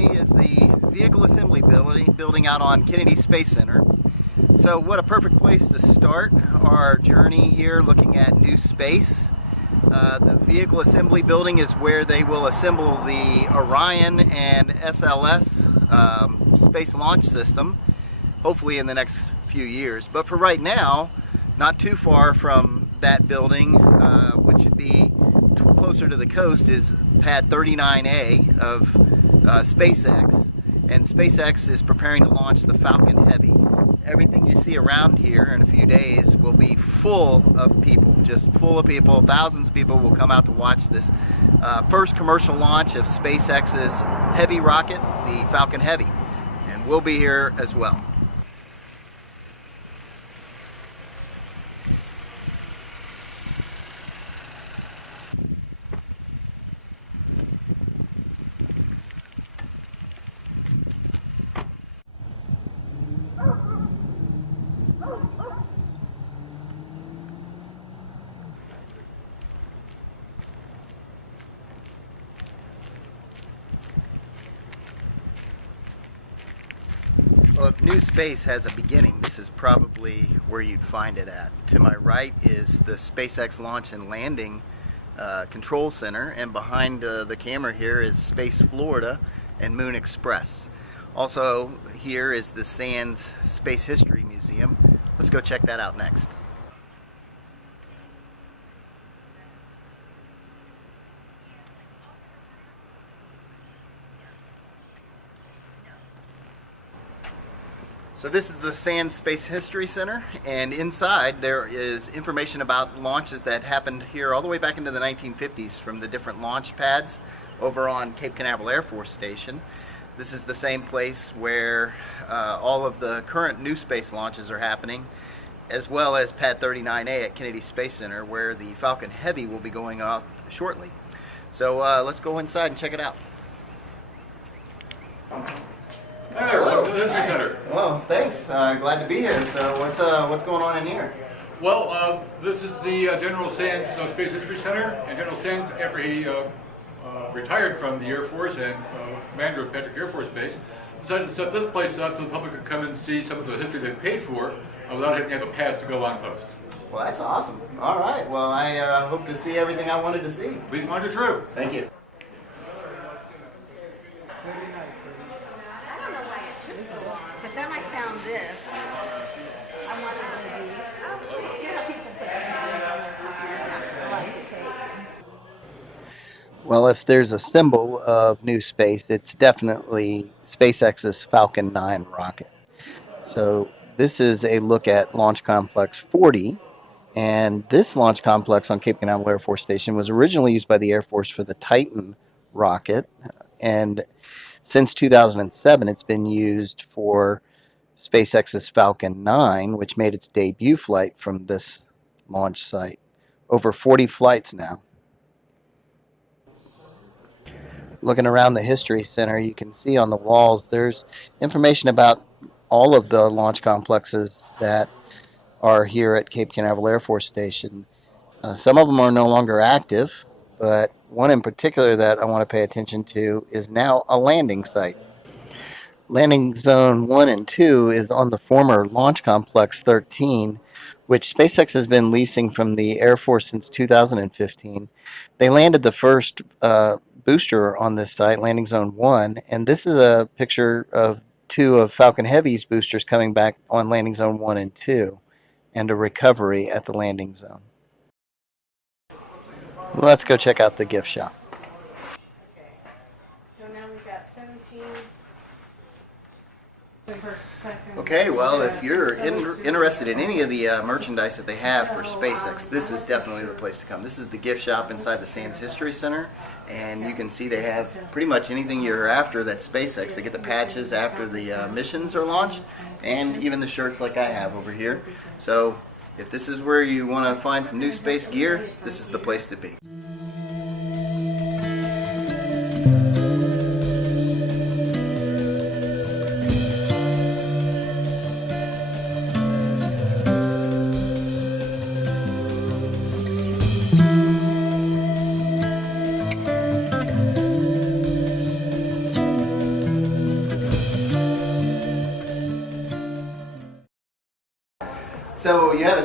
me is the vehicle assembly building out on Kennedy Space Center. So what a perfect place to start our journey here looking at new space. The vehicle assembly building is where they will assemble the Orion and SLS space launch system, hopefully in the next few years. But for right now, not too far from that building, which would be closer to the coast, is pad 39A of SpaceX, and SpaceX is preparing to launch the Falcon Heavy. Everything you see around here in a few days will be full of people, just full of people. Thousands of people will come out to watch this first commercial launch of SpaceX's heavy rocket, the Falcon Heavy, and we'll be here as well. Well, if new space has a beginning, this is probably where you'd find it at. To my right is the SpaceX Launch and Landing Control Center, and behind the camera here is Space Florida and Moon Express. Also here is the Sands Space History Museum. Let's go check that out next. So this is the Sands Space History Center, and inside there is information about launches that happened here all the way back into the 1950s from the different launch pads over on Cape Canaveral Air Force Station. This is the same place where all of the current new space launches are happening, as well as pad 39A at Kennedy Space Center, where the Falcon Heavy will be going off shortly. So let's go inside and check it out. Hi there, welcome to the History Center. Well, thanks. Glad to be here. So what's going on in here? Well, this is the General Sands Space History Center, and General Sands, after he retired from the Air Force and commander of Patrick Air Force Base, decided to set this place up so the public could come and see some of the history they paid for without having to have a pass to go on post. Well, that's awesome. All right. Well, I hope to see everything I wanted to see. Please wander through. Thank you. But then I found this. I wanted to be, you know, people put things on their computer. I like to take. Well, if there's a symbol of new space, it's definitely SpaceX's Falcon 9 rocket. So this is a look at Launch Complex 40. And this launch complex on Cape Canaveral Air Force Station was originally used by the Air Force for the Titan rocket. And since 2007, it's been used for SpaceX's Falcon 9, which made its debut flight from this launch site. Over 40 flights now. Looking around the History Center, you can see on the walls there's information about all of the launch complexes that are here at Cape Canaveral Air Force Station. Some of them are no longer active, but one in particular that I want to pay attention to is now a landing site. Landing Zone 1 and 2 is on the former Launch Complex 13, which SpaceX has been leasing from the Air Force since 2015. They landed the first booster on this site, Landing Zone 1, and this is a picture of two of Falcon Heavy's boosters coming back on Landing Zone 1 and 2, and a recovery at the landing zone. Let's go check out the gift shop. Okay. So now we've got 17. Okay, well, if you're interested in any of the merchandise that they have for SpaceX, this is definitely the place to come. This is the gift shop inside the Sands History Center, and you can see they have pretty much anything you're after that's SpaceX. They get the patches after the missions are launched, and even the shirts like I have over here. So if this is where you want to find some new space gear, this is the place to be.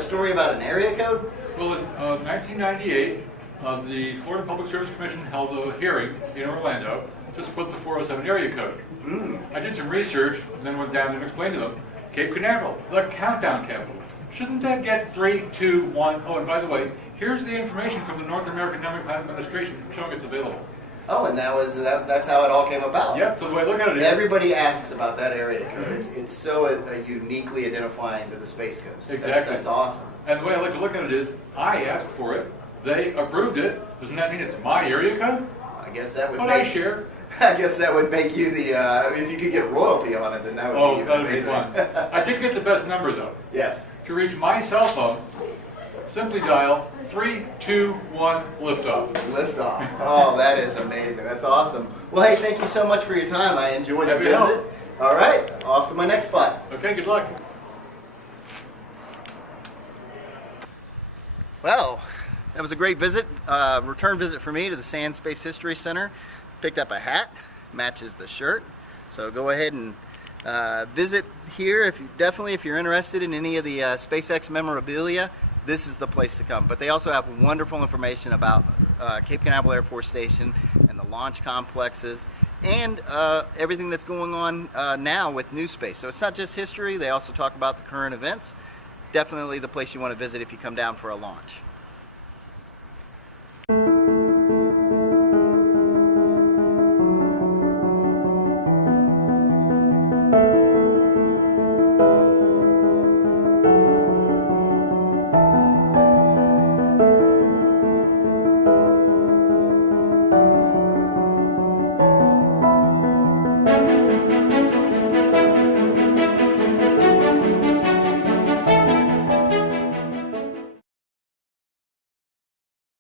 story about an area code? Well, in 1998, the Florida Public Service Commission held a hearing in Orlando to split the 407 area code. I did some research and then went down and explained to them, Cape Canaveral, the countdown capital. Shouldn't that get 3, 2, 1? Oh, and by the way, here's the information from the North American Economic Plan Administration showing it's available. Oh, and that's how it all came about. Yep, so the way I look at it is... Everybody asks about that area code. It's so uniquely identifying to the Space Coast. Exactly. That's awesome. And the way I like to look at it is, I asked for it, they approved it. Doesn't that mean it's my area code? I guess that would But make... I share. I guess that would make you the... if you could get royalty on it, then that would be even that'd amazing. be fun. I did get the best number, though. Yes. To reach my cell phone, simply dial 321 liftoff. Liftoff. Oh, that is amazing. That's awesome. Well, hey, thank you so much for your time. I enjoyed the Happy to visit. help. All right, off to my next spot. Okay, good luck. Well, that was a great visit. Return visit for me to the Sands Space History Center. Picked up a hat, matches the shirt. So go ahead and visit here. If you're interested in any of the SpaceX memorabilia, this is the place to come. But they also have wonderful information about Cape Canaveral Air Force Station and the launch complexes and everything that's going on now with New Space. So it's not just history, they also talk about the current events. Definitely the place you want to visit if you come down for a launch.